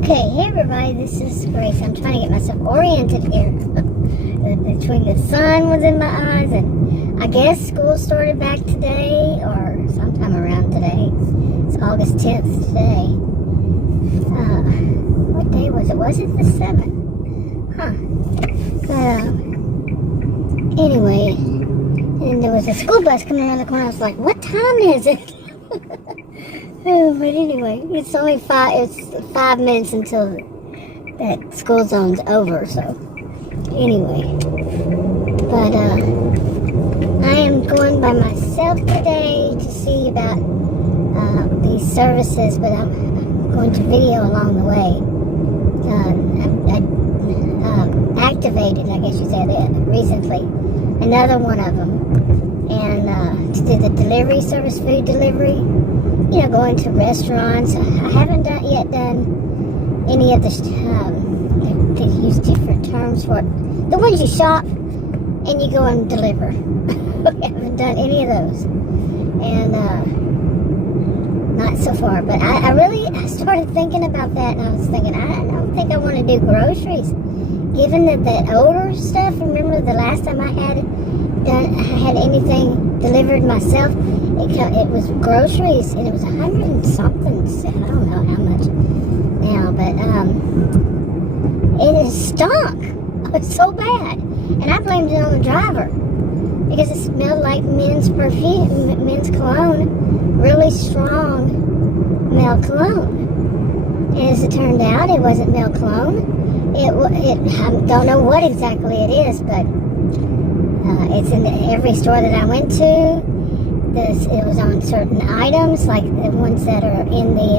Okay, hey everybody, this is Grace. I'm trying to get myself oriented here. Between the sun was in my eyes, and I guess school started back today, or sometime around today. It's August 10th today. What day was it? Was it the 7th? Huh. Anyway, and there was a school bus coming around the corner. I was like, what time is it? But anyway, it's only 5 minutes until that school zone's over, so anyway. But I am going by myself today to see about these services, but I'm going to video along the way. I activated, I guess you said that, recently, another one of them, and to do the delivery service, food delivery. You know, going to restaurants. I haven't yet done any of the, they use different terms for it. The ones you shop and you go and deliver. I haven't done any of those. And, not so far. But I started thinking about that, and I was thinking, I don't think I want to do groceries. Given that older stuff, remember the last time I had anything delivered myself, it was groceries, and it was 100 and something. I don't know how much now, but it stunk. It was so bad, and I blamed it on the driver because it smelled like men's perfume, men's cologne, really strong male cologne. And as it turned out, it wasn't male cologne. I don't know what exactly it is, but it's in every store that I went to. It was on certain items, like the ones that are in the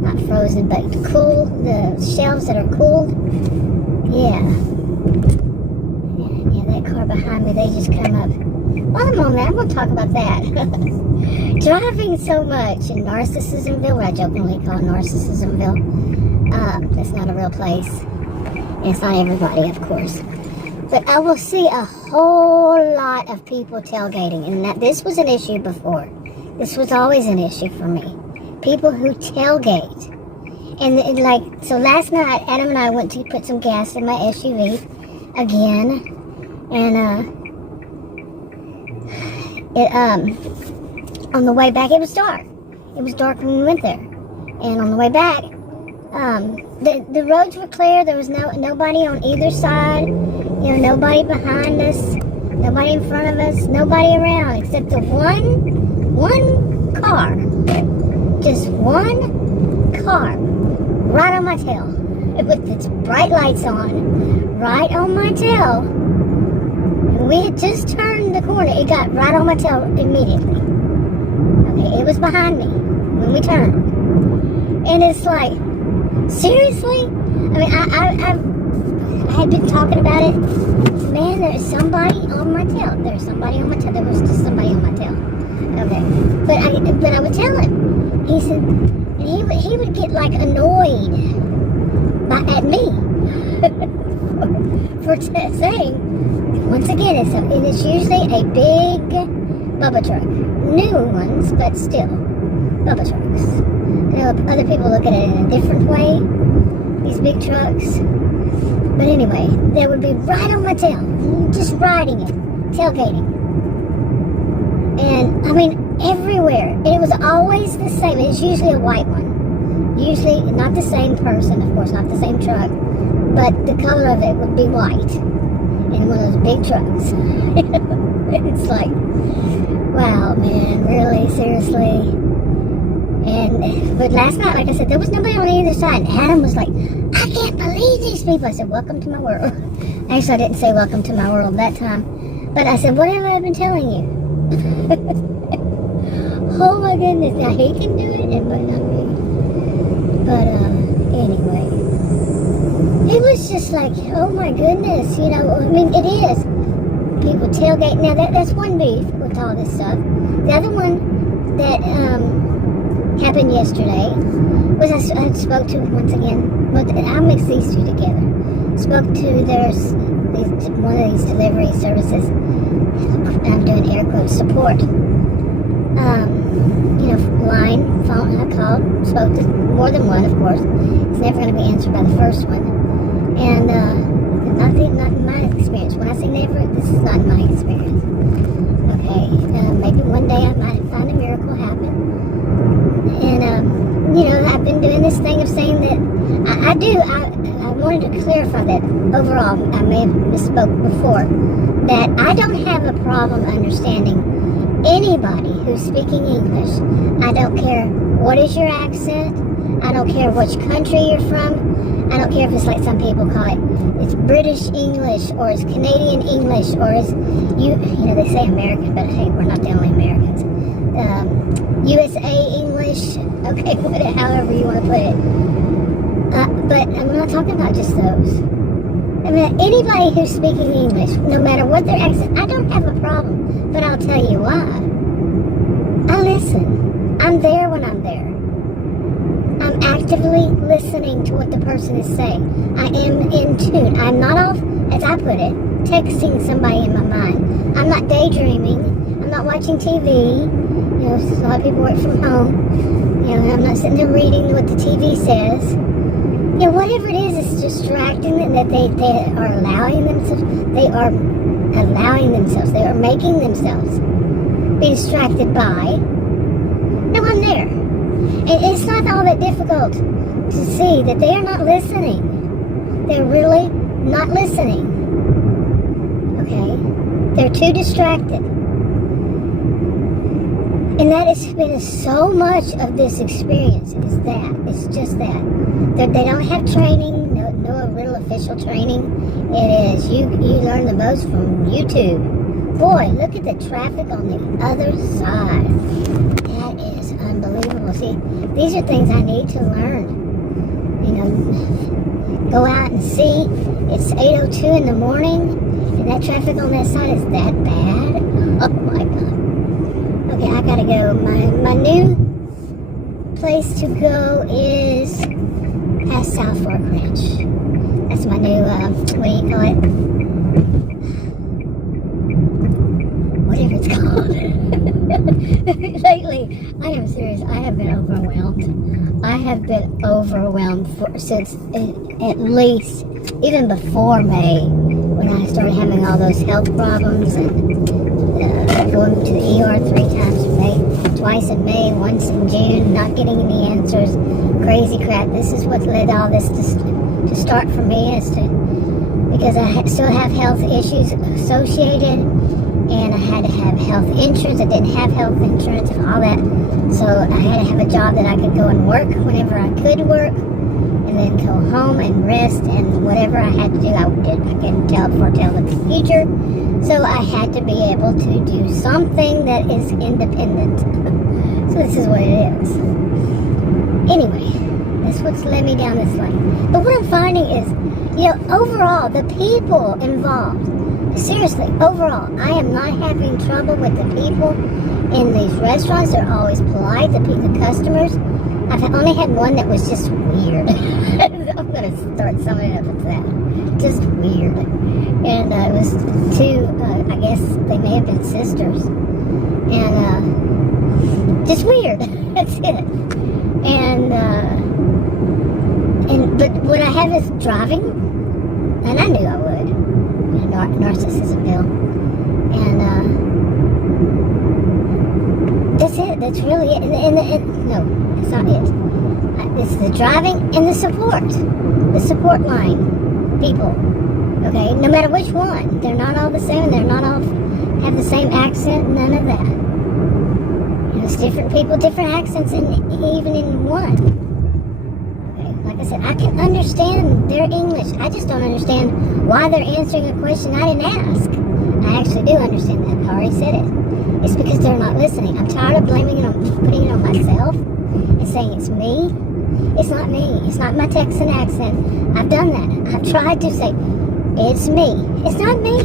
not frozen, but cool, the shelves that are cooled. Yeah, that car behind me, they just come up. While I'm on that, I'm going to talk about that. Driving so much in Narcissismville, what I jokingly call Narcissismville. That's not a real place. It's not everybody, of course. But I will see a whole lot of people tailgating, and this was an issue before. This was always an issue for me. People who tailgate. And so last night, Adam and I went to put some gas in my SUV again, and on the way back, it was dark. It was dark when we went there, and on the way back, the roads were clear. There was nobody on either side. You know, nobody behind us, nobody in front of us, nobody around except the one car. Just one car right on my tail with its bright lights on, right on my tail. And we had just turned the corner. It got right on my tail immediately. Okay, it was behind me when we turned. And it's like, seriously? I mean, I had been talking about it. Man, there's somebody on my tail. There's somebody on my tail. There was just somebody on my tail. Okay. But I would tell him. He said, and he would get like annoyed at me for saying, once again, it's usually a big Bubba truck. New ones, but still, Bubba trucks. I know other people look at it in a different way, these big trucks. But anyway, they would be right on my tail, just riding it, tailgating. And, I mean, everywhere. And it was always the same. It's usually a white one. Usually not the same person, of course, not the same truck. But the color of it would be white. And one of those big trucks. It's like, wow, man, really? Seriously? But last night, like I said, there was nobody on either side. And Adam was like, I can't believe these people. I said, welcome to my world. Actually, I didn't say welcome to my world that time. But I said, what have I been telling you? Oh my goodness. Now he can do it, but not me. But anyway. It was just like, oh my goodness. You know, I mean, it is. People tailgate. Now, that's one beef with all this stuff. The other one that happened yesterday was I spoke to, once again, I'll mix these two together. Spoke to one of these delivery services. I'm doing air quotes, support. Line phone. I called, spoke to more than one, of course. It's never going to be answered by the first one. And not in my experience. When I say never, this is not my experience. Okay, maybe one day I might find a miracle happen. And I've been doing this thing of saying that I wanted to clarify that overall. I may have misspoke before. That I don't have a problem understanding anybody who's speaking English. I don't care what is your accent. I don't care which country you're from. I don't care if it's like some people call it. It's British English or it's Canadian English or it's they say American, but hey, we're not the only Americans. USA English. Okay, however you want to put it. But I'm not talking about just those. I mean, anybody who's speaking English, no matter what their accent, I don't have a problem. But I'll tell you why. I listen. I'm there when I'm there. I'm actively listening to what the person is saying. I am in tune. I'm not off, as I put it, texting somebody in my mind. I'm not daydreaming. I'm not watching TV. A lot of people work from home. I'm not sitting there reading what the TV says. Whatever it is, it's distracting them that they are allowing themselves. They are allowing themselves. They are making themselves be distracted by. No, I'm there. And it's not all that difficult to see that they are not listening. They're really not listening. Okay? They're too distracted. And that has been so much of this experience is that. It's just that. They don't have training, no real official training. It is. You learn the most from YouTube. Boy, look at the traffic on the other side. That is unbelievable. See, these are things I need to learn. Go out and see. It's 8:02 in the morning, and that traffic on that side is that bad. Oh my God. Okay, I gotta go. My new place to go is past South Fork Ranch. That's my new, what do you call it? Whatever it's called. Lately, I am serious. I have been overwhelmed. I have been overwhelmed since at least, even before May, when I started having all those health problems and going to the ER 3 times in May, twice in May, once in June, not getting any answers, crazy crap. This is what led all this to start for me, because I still have health issues associated, and I had to have health insurance. I didn't have health insurance and all that, so I had to have a job that I could go and work whenever I could work, and then go home and rest, and whatever I had to do, I did. I couldn't foretell the future. So I had to be able to do something that is independent. So this is what it is. Anyway, that's what's led me down this lane. But what I'm finding is, overall, the people involved, seriously, overall, I am not having trouble with the people in these restaurants. They're always polite, the customers. I've only had one that was just weird. I'm going to start summing it up as that. Just weird. And it was two, I guess they may have been sisters. And just weird. That's it. But what I have is driving. And I knew I would. Narcissism bill. And that's it. That's really it. No, that's not it. It's the driving and the support line people. Okay, no matter which one, they're not all the same. They're not all have the same accent. None of that. It's different people, different accents, and even in one. Okay, like I said, I can understand their English. I just don't understand why they're answering a question I didn't ask. I actually do understand that. I already said it. It's because they're not listening. I'm tired of putting it on myself and saying it's me. It's not me. It's not my Texan accent. I've done that. I've tried to say, it's me. It's not me.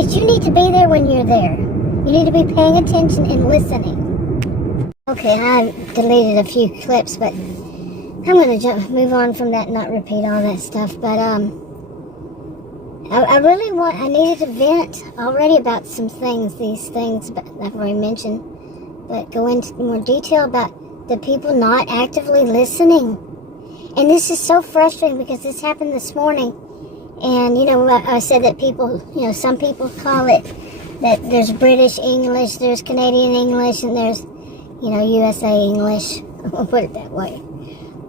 It's you need to be there when you're there. You need to be paying attention and listening. Okay, I deleted a few clips, but I'm going to move on from that and not repeat all that stuff. But I needed to vent already about some things, these things, but I've already mentioned. But go into more detail about the people not actively listening. And this is so frustrating because this happened this morning. And, you know, I said that people, you know, some people call it that there's British English, there's Canadian English, and there's, you know, USA English. We'll put it that way.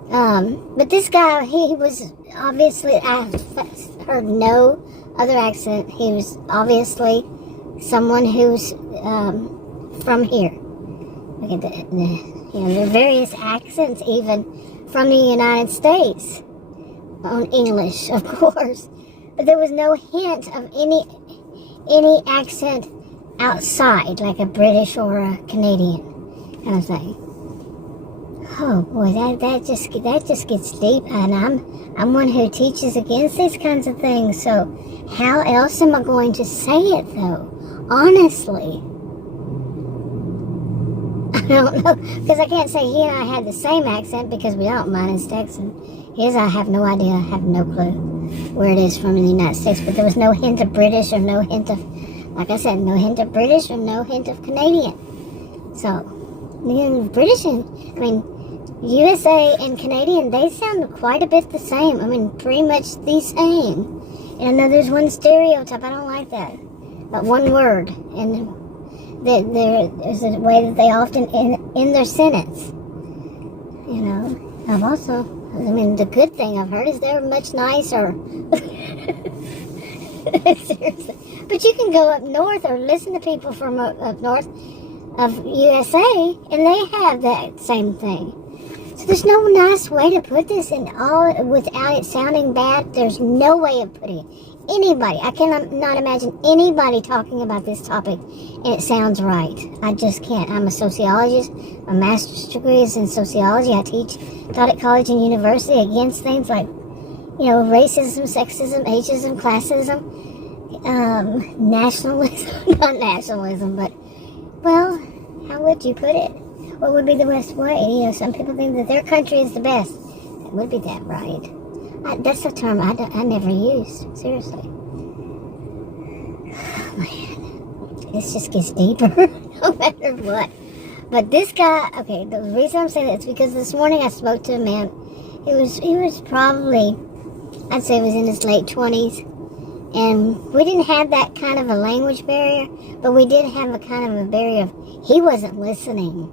But this guy, he was obviously, I heard no other accent. He was obviously someone who's from here. Look at that. You know, there are various accents even from the United States on English, of course. But there was no hint of any accent outside, like a British or a Canadian kind of thing. Oh boy, that just gets deep, and I'm one who teaches against these kinds of things. So how else am I going to say it though? Honestly, I don't know, because I can't say he and I had the same accent because we don't. Mine is Texan. His, I have no idea. I have no clue where it is from in the United States. But there was no hint of British or no hint of, like I said, no hint of British or no hint of Canadian. So, you know, British and, I mean, USA and Canadian, they sound quite a bit the same. I mean, pretty much the same. And I know there's one stereotype. I don't like that. But one word. And there's a way that they often end their sentence. You know, I've also, I mean, the good thing I've heard is they're much nicer. Seriously. But you can go up north or listen to people from up north of USA, and they have that same thing. So there's no nice way to put this, and all without it sounding bad. There's no way of putting it. Anybody, I cannot not imagine anybody talking about this topic, and it sounds right. I just can't. I'm a sociologist. My master's degree is in sociology. I taught at college and university against things like, you know, racism, sexism, ageism, classism, nationalism, not nationalism, but, well, how would you put it? What would be the best way? You know, some people think that their country is the best. It would be that right. That's a term I never used. Seriously. Oh, man. This just gets deeper no matter what. But this guy, okay, the reason I'm saying that is because this morning I spoke to a man. He was probably, I'd say he was in his late 20s. And we didn't have that kind of a language barrier, but we did have a kind of a barrier of, he wasn't listening.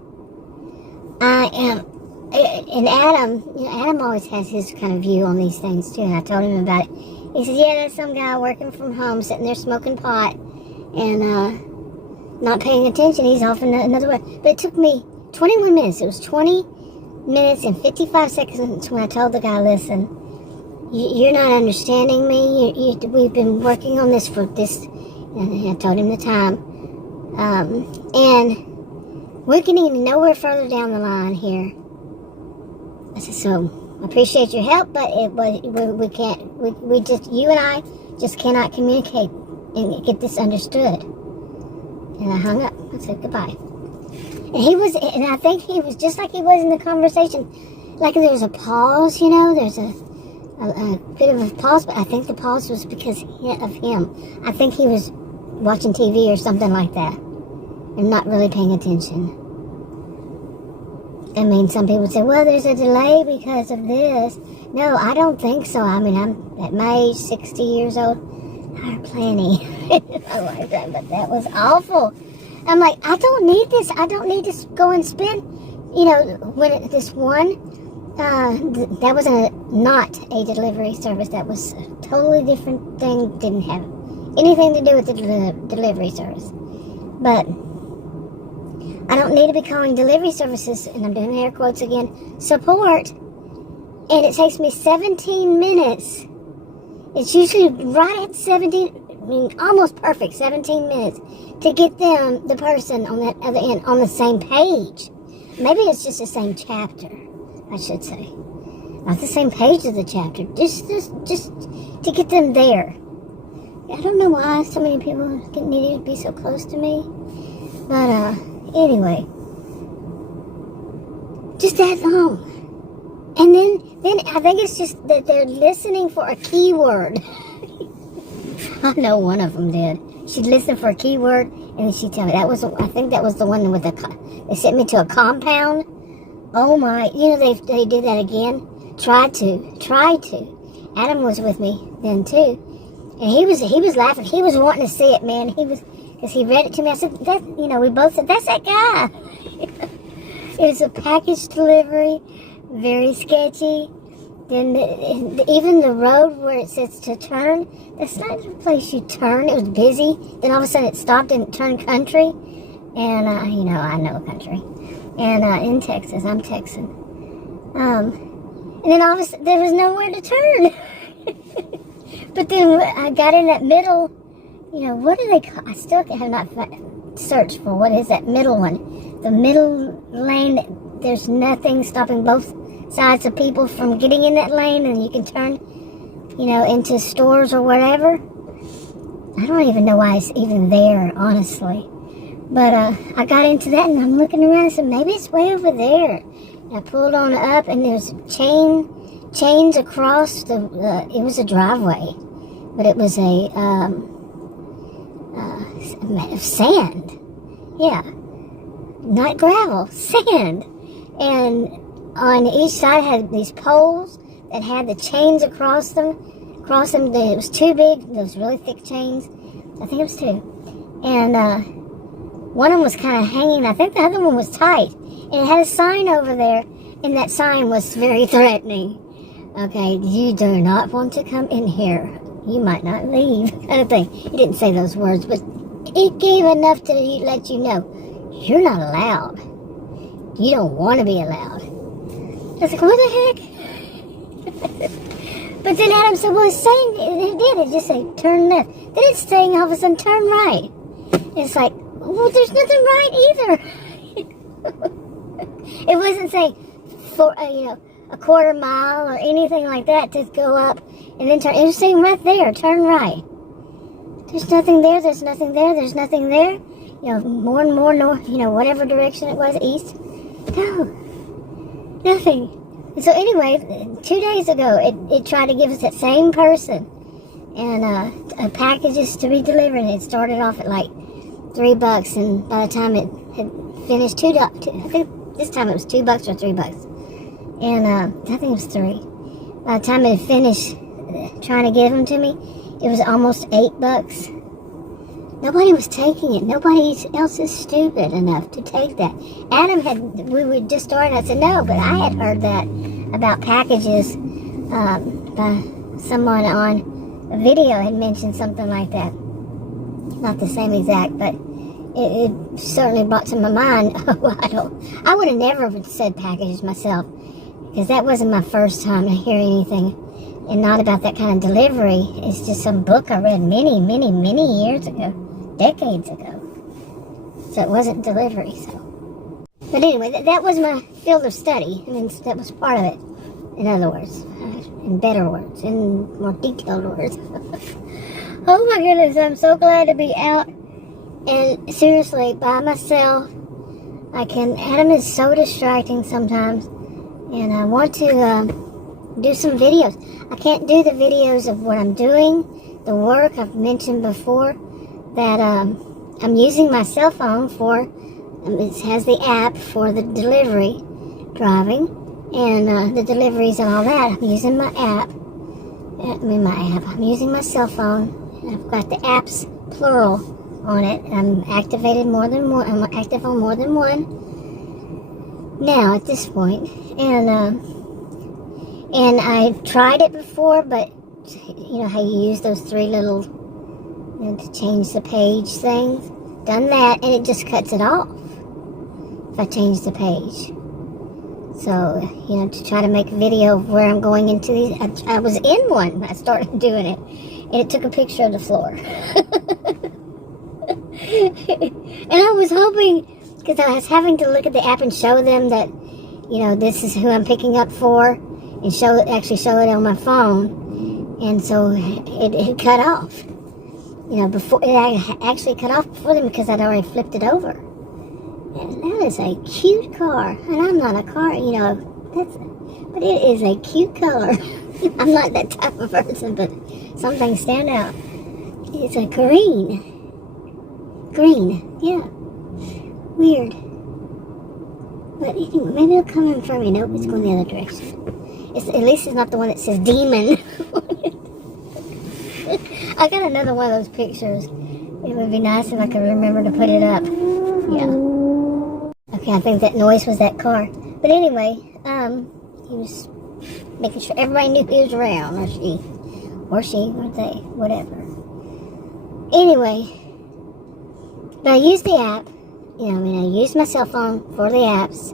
And Adam, you know, Adam always has his kind of view on these things too, and I told him about it. He said, yeah, there's some guy working from home, sitting there smoking pot, and not paying attention. He's off in another way. But it took me 21 minutes. It was 20 minutes and 55 seconds when I told the guy, listen, you're not understanding me. We've been working on this for this, and I told him the time. And we're getting nowhere further down the line here. I said, so I appreciate your help, but we can't, we just, you and I just cannot communicate and get this understood. And I hung up. I said goodbye. And I think he was just like he was in the conversation. Like there was a pause, you know, there's a bit of a pause, but I think the pause was because of him. I think he was watching TV or something like that and not really paying attention. I mean, some people say, well, there's a delay because of this. No, I don't think so. I mean, I'm at my age, 60 years old. I have plenty. I like that, but that was awful. I'm like, I don't need this. I don't need to go and spend, you know, when this one, that was not a delivery service. That was a totally different thing. Didn't have anything to do with the delivery service. But I don't need to be calling delivery services, and I'm doing air quotes again, support, and it takes me 17 minutes. It's usually right at 17, I mean, almost perfect, 17 minutes to get them, the person on that other end, on the same page. Maybe it's just the same chapter, I should say. Not the same page of the chapter, just to get them there. I don't know why so many people needed to be so close to me, but, anyway, just that long. And then I think it's just that they're listening for a keyword. I know one of them did. She'd listen for a keyword, and then she'd tell me. I think that was the one with they sent me to a compound Oh my, they did that again. Tried to. Adam was with me then too. And he was laughing. He was wanting to see it, man. Because he read it to me. I said, we both said, that's that guy. It was a package delivery, very sketchy. Then even the road where it says to turn, that's not the place you turn. It was busy. Then all of a sudden it stopped and it turned country. And, I know country. And in Texas, I'm Texan. And then all of a sudden there was nowhere to turn. But then I got in that middle, what do they call? I still have not searched for what is that middle one. The middle lane, there's nothing stopping both sides of people from getting in that lane, and you can turn, into stores or whatever. I don't even know why it's even there, honestly. But I got into that, and I'm looking around and said, maybe it's way over there. And I pulled on up, and there's chains across it was a driveway, but it was sand. Yeah. Not gravel, sand. And on each side had these poles that had the chains across them. It was too big, those really thick chains. I think it was two. And one of them was kind of hanging. I think the other one was tight. And it had a sign over there, and that sign was very threatening. Okay, you do not want to come in here. You might not leave, kind of thing. He didn't say those words, but it gave enough to let you know you're not allowed. You don't want to be allowed. I was like, what the heck? But then Adam said, well, it's saying, it just said turn left. Then it's saying all of a sudden turn right. It's like, well, there's nothing right either. It wasn't saying for a quarter mile or anything like that to go up and then turn. It was saying right there, turn right. There's nothing there. There's nothing there. There's nothing there. More and more north. Whatever direction it was, east. No, nothing. And so anyway, 2 days ago, it tried to give us that same person and packages to be delivered. It started off at like $3, and by the time it had finished $2, I think this time it was $2 or $3, and I think it was $3. By the time it had finished trying to give them to me, it was almost $8. Nobody was taking it. Nobody else is stupid enough to take that. We were just starting. I said no, but I had heard that about packages by someone on a video had mentioned something like that. Not the same exact, but it certainly brought to my mind. I would have never said packages myself, because that wasn't my first time to hear anything, and not about that kind of delivery. It's just some book I read many, many, many years ago, decades ago. So it wasn't delivery. So, but anyway, that was my field of study. I mean, that was part of it. In other words, in better words, in more detailed words. Oh my goodness, I'm so glad to be out and seriously by myself. Adam is so distracting sometimes, and I want to do some videos. I can't do the videos of what I'm doing, the work I've mentioned before, that I'm using my cell phone for. It has the app for the delivery driving and the deliveries and all that. I'm using my app. I'm using my cell phone. I've got the apps, plural, on it. I'm activated more than one. I'm active on more than one now at this point. And I've tried it before, but you know how you use those three little, to change the page things? Done that, and it just cuts it off if I change the page. So, to try to make a video of where I'm going into these. I was in one when I started doing it. And it took a picture of the floor. And I was hoping, because I was having to look at the app and show them that, this is who I'm picking up for, and actually show it on my phone. And so it cut off. Before it actually cut off before them, because I'd already flipped it over. And that is a cute car. And I'm not a car, but it is a cute color. I'm not that type of person, but some things stand out. It's a green. Green, yeah. Weird. But anyway, maybe it'll come in from me. Nope, it's going the other direction. At least it's not the one that says demon. I got another one of those pictures. It would be nice if I could remember to put it up. Yeah. Okay, I think that noise was that car. But anyway, he was making sure everybody knew he was around, or she, or they, whatever. Anyway, but I used the app. I used my cell phone for the apps,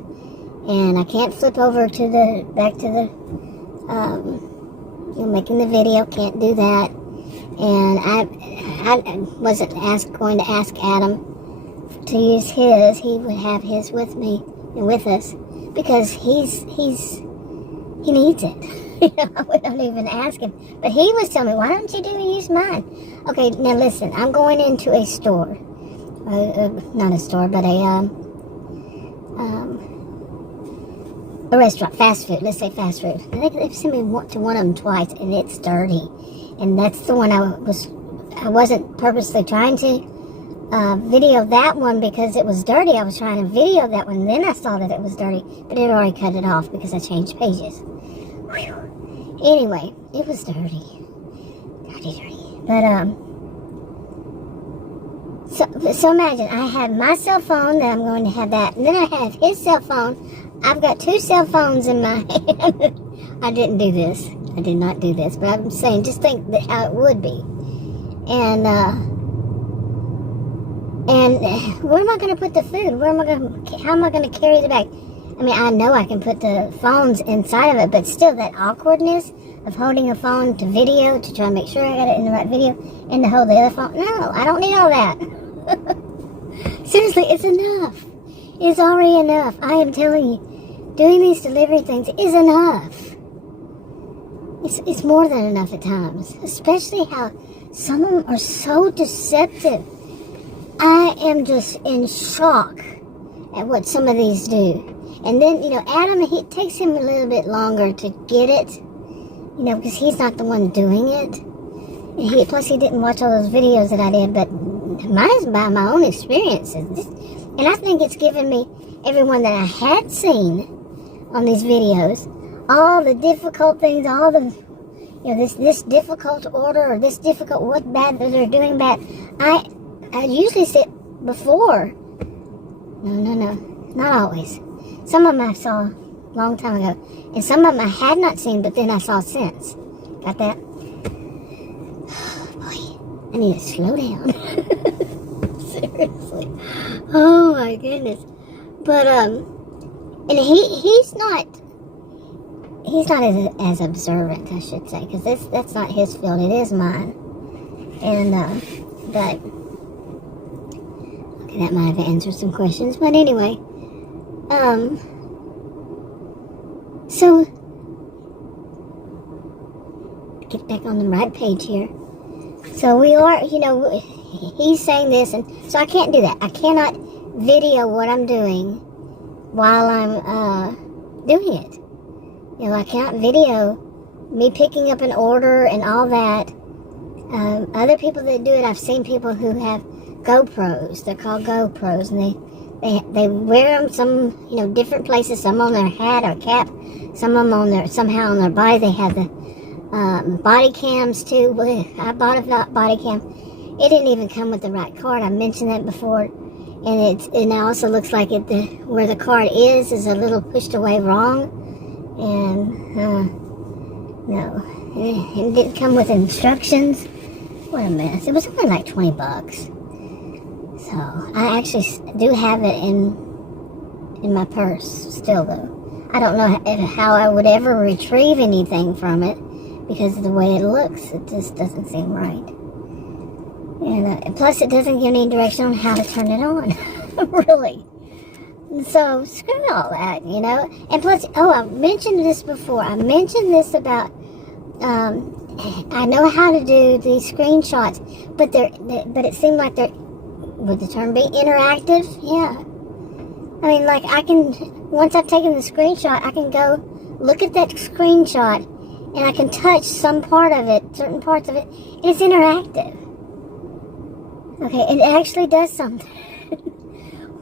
and I can't flip over to back to the, making the video. Can't do that. And I wasn't going to ask Adam to use his. He would have his with me and with us because he needs it. I wouldn't even ask him. But he was telling me, why don't you use mine? Okay, now listen. I'm going into a store. Not a store, but a restaurant, fast food. Let's say fast food. I think they've sent me to one of them twice, and it's dirty. And that's the one I wasn't purposely trying to video that one because it was dirty. I was trying to video that one, and then I saw that it was dirty, but it already cut it off because I changed pages. Whew. Anyway, it was dirty. Dirty. But, so imagine, I have my cell phone, that I'm going to have that, and then I have his cell phone. I've got 2 cell phones in my hand. I didn't do this. I did not do this, but I'm saying, just think that how it would be. And where am I going to put the food? How am I going to carry the bag? I mean, I know I can put the phones inside of it, but still that awkwardness of holding a phone to video, to try to make sure I got it in the right video, and to hold the other phone. No, I don't need all that. Seriously, it's enough. It's already enough. I am telling you, doing these delivery things is enough. It's more than enough at times, especially how some of them are so deceptive. I am just in shock at what some of these do. And then, Adam, it takes him a little bit longer to get it, because he's not the one doing it. And plus, he didn't watch all those videos that I did, but mine's by my own experiences. And I think it's given me everyone that I had seen on these videos, all the difficult things, all the, this difficult order, or this difficult, what bad that they're doing bad. I usually sit before. No, not always. Some of them I saw a long time ago, and some of them I had not seen, but then I saw since. Got that? Boy, I need to slow down. Seriously. Oh my goodness. But and he's not as observant, I should say, because that's not his field. It is mine. And but okay, that might have answered some questions. But anyway, so get back on the right page here. So we are, he's saying this, and so I can't do that. I cannot video what I'm doing while I'm doing it. I cannot video me picking up an order and all that. Other people that do it, I've seen people who have GoPros. They're called GoPros, and they wear them some, different places. Some on their hat or cap, some of them somehow on their body. They have the body cams too. I bought a body cam. It didn't even come with the right card. I mentioned that before, and it also looks like where the card is a little pushed away wrong, and no, it didn't come with instructions. What a mess! It was only like $20. So I actually do have it in my purse still, though. I don't know how I would ever retrieve anything from it because of the way it looks. It just doesn't seem right. And plus, it doesn't give any direction on how to turn it on. Really. So screw all that, And plus, I mentioned this before. I mentioned this about. I know how to do these screenshots, but it seemed like they're. Would the term be interactive? Yeah. I mean, like once I've taken the screenshot, I can go look at that screenshot and I can touch some part of it, certain parts of it, and it's interactive. Okay, it actually does something.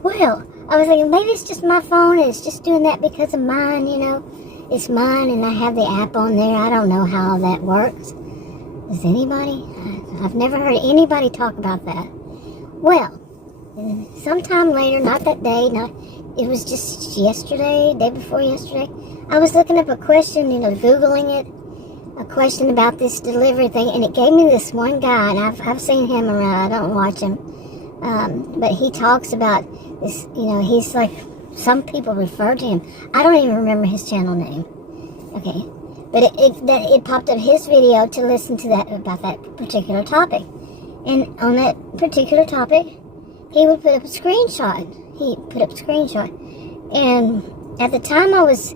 Well, I was thinking, maybe it's just my phone and it's just doing that because of mine, you know. It's mine and I have the app on there. I don't know how that works. Does anybody? I've never heard anybody talk about that. Well, sometime later, not that day, it was just yesterday, day before yesterday, I was looking up a question, you know, Googling it, a question about this delivery thing, and it gave me this one guy, and I've seen him around. I don't watch him, but he talks about this, you know, he's like, some people refer to him. I don't even remember his channel name. Okay, but it popped up his video to listen to that about that particular topic, and on that particular topic, he would put up a screenshot. And at the time I was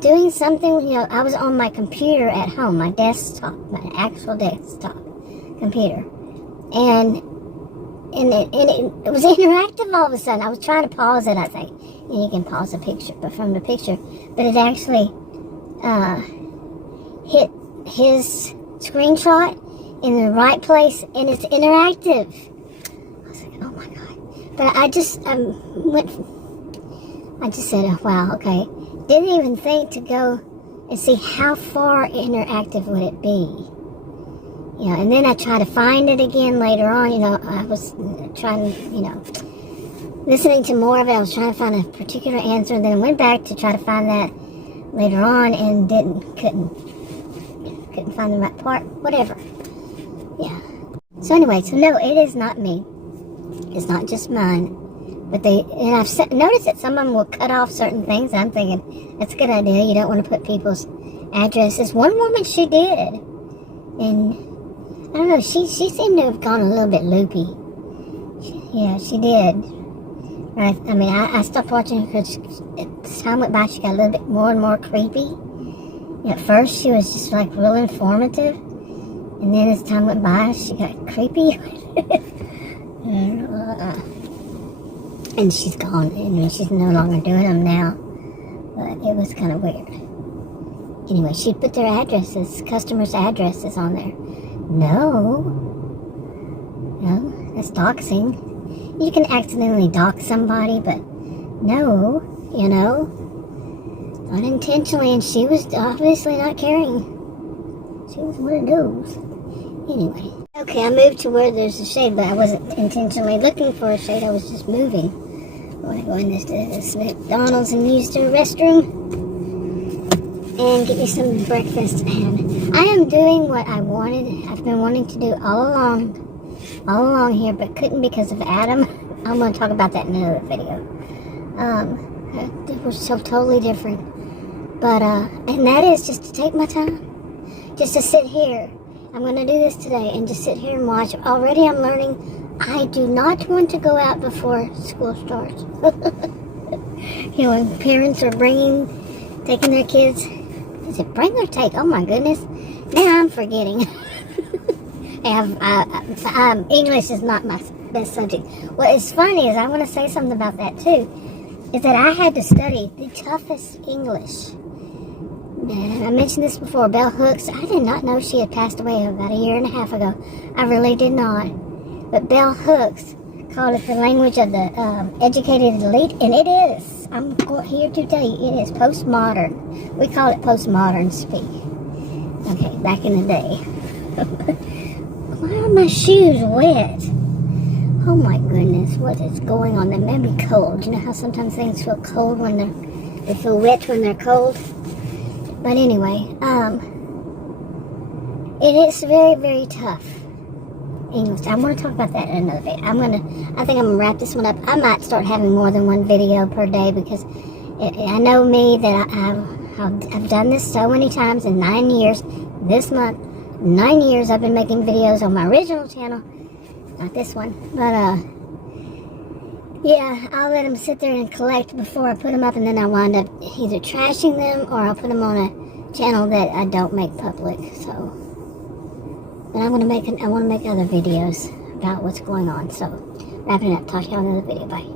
doing something, you know, I was on my computer at home, my desktop, my actual desktop computer, and it was interactive all of a sudden. I was trying to pause it, I think. And you can pause a picture, but from the picture, but it actually hit his screenshot in the right place, and it's interactive. I was like, oh my god! But I just said, oh, wow, okay. Didn't even think to go and see how far interactive would it be. You know, and then I tried to find it again later on. You know, I was trying, you know, listening to more of it. I was trying to find a particular answer, and then went back to try to find that later on, and couldn't find the right part. Whatever. Yeah. So anyway, so no, it is not me. It's not just mine. But and I've noticed that some of them will cut off certain things. I'm thinking, that's a good idea. You don't want to put people's addresses. One woman, she did. And I don't know, she seemed to have gone a little bit loopy. Yeah, she did. Right? I mean, I stopped watching her because as time went by, she got a little bit more and more creepy. At first, she was just like real informative. And then as time went by, she got creepy. And she's gone. I mean, she's no longer doing them now. But it was kind of weird. Anyway, she'd put their addresses, customers' addresses on there. No, that's doxing. You can accidentally dox somebody, but no, you know, not intentionally, and she was obviously not caring. She was one of those. Anyway, okay, I moved to where there's a shade, but I wasn't intentionally looking for a shade, I was just moving. I want to go in this McDonald's and use the restroom and get me some breakfast. And I am doing what I've been wanting to do all along here, but couldn't because of Adam. I'm going to talk about that in another video. It was so totally different. But, and that is just to take my time. Just to sit here. I'm going to do this today and just sit here and watch. Already I'm learning I do not want to go out before school starts. You know, when parents are taking their kids. Is it bring or take? Oh my goodness. Now I'm forgetting. English is not my best subject. What is funny is I want to say something about that too. Is that I had to study the toughest English. And I mentioned this before. Bell Hooks. I did not know she had passed away about a year and a half ago. I really did not. But Bell Hooks called it the language of the educated elite, and it is. I'm here to tell you, it is postmodern. We call it postmodern speak. Okay, back in the day. Why are my shoes wet? Oh my goodness, what is going on? They may be cold. You know how sometimes things feel cold when they feel wet when they're cold? But anyway, it is very, very tough. English. I'm going to talk about that in another video. I think I'm going to wrap this one up. I might start having more than one video per day because I know me that I've done this so many times in 9 years. This month, 9 years I've been making videos on my original channel. Not this one. But, yeah, I'll let them sit there and collect before I put them up, and then I'll wind up either trashing them or I'll put them on a channel that I don't make public. So, but I want to make other videos about what's going on. So, wrapping it up. Talk to y'all in another video. Bye.